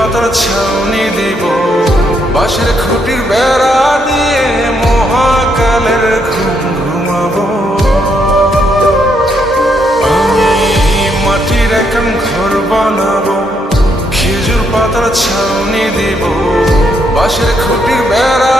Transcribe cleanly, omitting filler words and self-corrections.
পাতার ছাউনি দিব, বাঁশের খুঁটির বেড়া দিয়ে মহাকালের ঘুম ঘুমাবো। আমি মাটির এখন ঘর বানাবো, খেজুর পাতার ছাউনি দিব, বাঁশের খুঁটির বেড়া